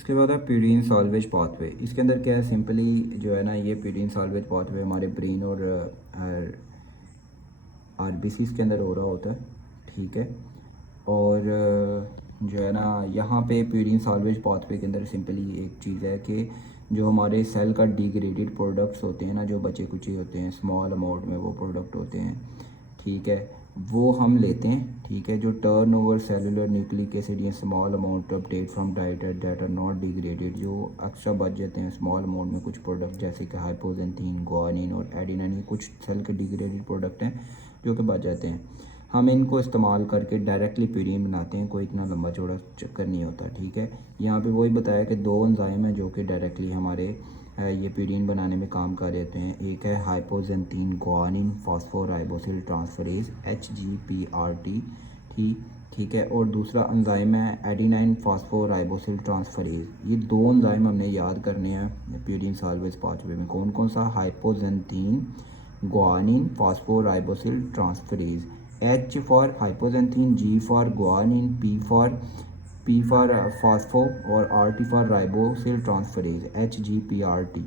इसके बाद है प्यूरीन साल्वेज पाथवे। इसके अंदर क्या है, सिंपली जो है ना, ये प्यूरीन साल्वेज पाथवे हमारे ब्रेन और आरबीसीज के अंदर हो रहा होता है, ठीक है। और जो है ना, यहाँ पे प्यूरीन साल्वेज पाथवे के अंदर सिंपली एक चीज़ है कि जो हमारे सेल का डिग्रेडेड प्रोडक्ट्स होते हैं ना, जो बचे कुचे होते हैं, स्मॉल अमाउंट में वो प्रोडक्ट होते हैं, ठीक है, वो हम लेते हैं, ठीक है। जो turn over cellular nucleic acid या small amount uptake from diet that are not degraded, जो एक्स्ट्रा बच जाते हैं स्मॉल अमाउंट में कुछ प्रोडक्ट जैसे कि हाइपोजेंथीन, गुआनिन और एडिनाइन, ये कुछ सेल के डिग्रेडेड प्रोडक्ट हैं जो कि बच जाते हैं। हम इनको इस्तेमाल करके डायरेक्टली प्यूरीन बनाते हैं, कोई इतना लंबा चौड़ा चक्कर नहीं होता, ठीक है। यहाँ पे वही बताया कि दो एंजाइम हैं जो कि डायरेक्टली हमारे ये प्यूरीन बनाने में काम कर देते हैं। एक है हाइपोजेंथीन गुआनिन फॉस्फोराइबोसिल ट्रांसफरेज HGPRT, ठीक है। और दूसरा एंजाइम है एडिनाइन फॉस्फोराइबोसिल ट्रांसफरेज। ये दो एंजाइम हमने याद करने हैं प्यूरीन साल्वेज पाथवे में। कौन कौन सा? Hypoxanthine guanine phosphoribosyl transferase, H for hypoxanthine, G for guanine, P for phospho और RT for ribosyl transferase HGPRT।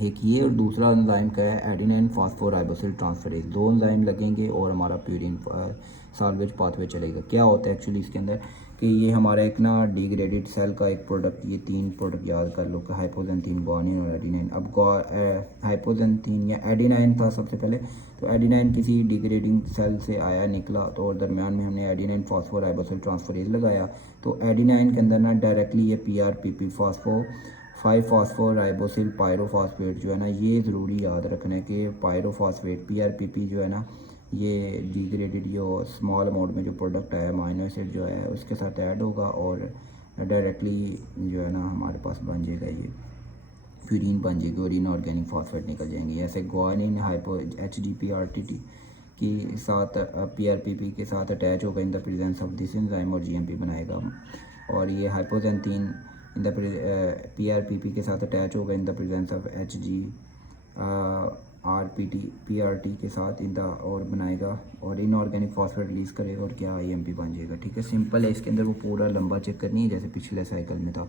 एक ये और दूसरा एंजाइम का है एडिनाइन फॉस्फोराइबोसिल ट्रांसफरेज। दो एंजाइम लगेंगे और हमारा प्यूरीन साल्वेज पाथवे चलेगा। क्या होता है एक्चुअली इसके अंदर कि ये हमारा एक ना डिग्रेडेड सेल का एक प्रोडक्ट, ये तीन प्रोडक्ट याद कर लो कि हाइपोजेंथीन, गुआनिन और एडिनाइन। अब हाइपोजेंथीन या एडिनाइन था सबसे पहले, तो एडिनाइन किसी डिग्रेडिंग सेल से आया निकला, तो और दरमियान में हमने एडिनाइन फॉस्फोराइबोसिल ट्रांसफरेज लगाया, तो एडिनाइन के अंदर ना डायरेक्टली ये PRPP फॉस्फो 5-फॉस्फोराइबोसिल पायरोफॉस्फेट जो है ना, ये ज़रूरी याद रखना है कि पायरोफॉस्फेट PRPP जो है ना, ये डिग्रेडेड जो स्मॉल अमाउंट में जो प्रोडक्ट है अमाइनो एसिड जो है उसके साथ ऐड होगा और डायरेक्टली जो है ना हमारे पास बन जाएगा, ये प्यूरीन बन जाएगी और इनऑर्गेनिक फॉस्फेट निकल जाएंगे। ऐसे गुआनिन हाइपो HGPRT के साथ PRPP के साथ अटैच होगा in the presence of this enzyme और GMP बनाएगा। और ये हाइपोजेंथीन इन द PRPP के साथ अटैच होगा in the presence of HGPRT के साथ इन द और बनाएगा और इनऑर्गेनिक फॉस्फेट रिलीज़ करेगा और क्या IMP बन जाएगा, ठीक है। सिंपल है, इसके अंदर वो पूरा लंबा चक्कर नहीं है जैसे पिछले साइकिल में था।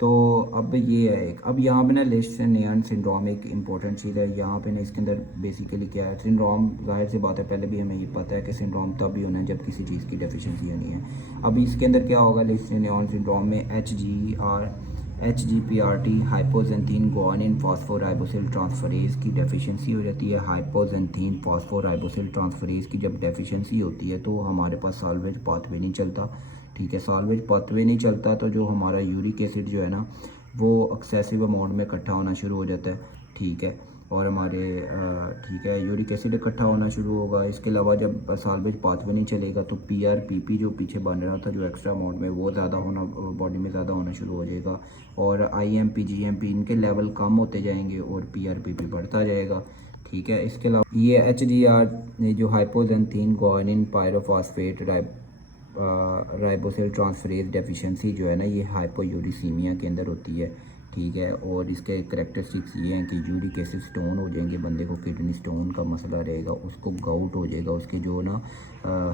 तो अब ये है एक, अब यहाँ पे ना लेशनियन सिंड्रोम एक इंपॉर्टेंट चीज़ है। यहाँ पे ना इसके अंदर बेसिकली क्या है, सिंड्रोम जाहिर सी बात है, पहले भी हमें ये पता है कि सिंड्रोम तब भी होना है जब किसी चीज़ की डेफिशिएंसी होनी है। अब इसके अंदर क्या होगा, लेशनियन सिंड्रोम में HGPRT हाइपोजेंथीन गुआनिन फॉस्फोराइबोसिल ट्रांसफरेज की डेफिशिएंसी हो जाती है। हाइपोजेंथीन फॉस्फोराइबोसिल ट्रांसफरेज की जब डेफिशिएंसी होती है तो हमारे पास साल्वेज पाथवे नहीं चलता, ठीक है। साल्वेज पाथवे नहीं चलता तो जो हमारा यूरिक एसिड जो है ना, वो एक्सेसिव अमाउंट में इकट्ठा होना शुरू हो जाता है, ठीक है। और हमारे ठीक है, यूरिक एसिड इकट्ठा होना शुरू होगा। इसके अलावा जब साल्वेज पाथवे नहीं चलेगा तो PRPP जो पीछे बन रहा था जो एक्स्ट्रा अमाउंट में, वो ज़्यादा होना, बॉडी में ज़्यादा होना शुरू हो जाएगा और IMP GMP इनके लेवल कम होते जाएंगे और PRPP बढ़ता जाएगा, ठीक है। इसके अलावा ये HGR जो hypoxanthine guanine pyrophosphate ribosyl transferase deficiency जो है ना, ये हाइपोयूरिसीमिया के अंदर होती है, ठीक है। और इसके करैक्टरिस्टिक्स ये हैं कि यूरिक एसिड स्टोन हो जाएंगे, बंदे को किडनी स्टोन का मसला रहेगा, उसको गाउट हो जाएगा, उसके जो ना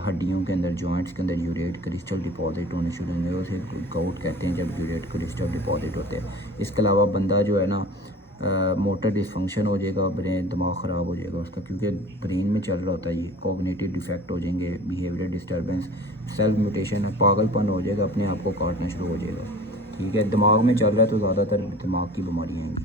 हड्डियों के अंदर, जॉइंट्स के अंदर यूरेट क्रिस्टल डिपॉजिट होने शुरू होंगे, उसे गाउट कहते हैं जब यूरेट क्रिस्टल डिपॉजिट होते हैं। इसके अलावा बंदा जो है ना मोटर डिसफंक्शन हो जाएगा, ब्रेन दिमाग ख़राब हो जाएगा उसका, क्योंकि ब्रेन में चल रहा होता है ये। कॉग्निटिव डिफेक्ट हो जाएंगे, बिहेवियर डिस्टर्बेंस, सेल्फ म्यूटेशन, पागलपन हो जाएगा, अपने आप को काटना शुरू हो जाएगा, ठीक है। दिमाग में चल रहा है तो ज़्यादातर दिमाग की बीमारियाँ आएंगी।